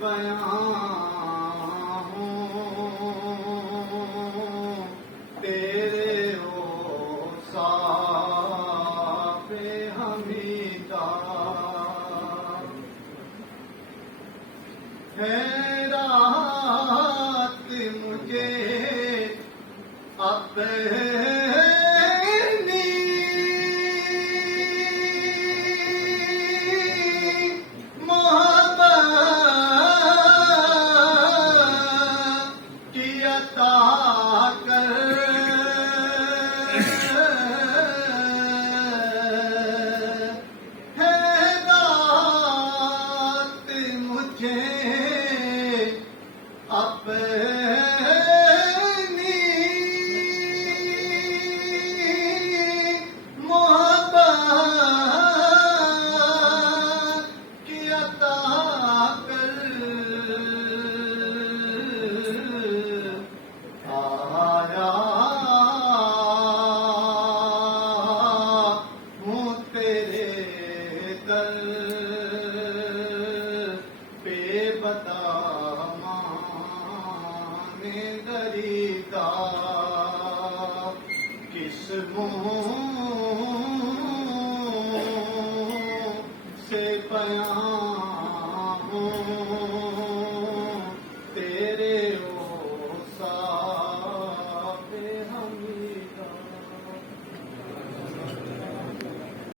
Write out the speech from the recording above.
पया तेरे ओ साफे हमीदा है रात मुझे अपनी मोहब्बत की अता कर है रात मुझे अपनी मोहब्बत की अता कर आया हूँ तेरे दर पे बता दरीदा किस मुँह से बयां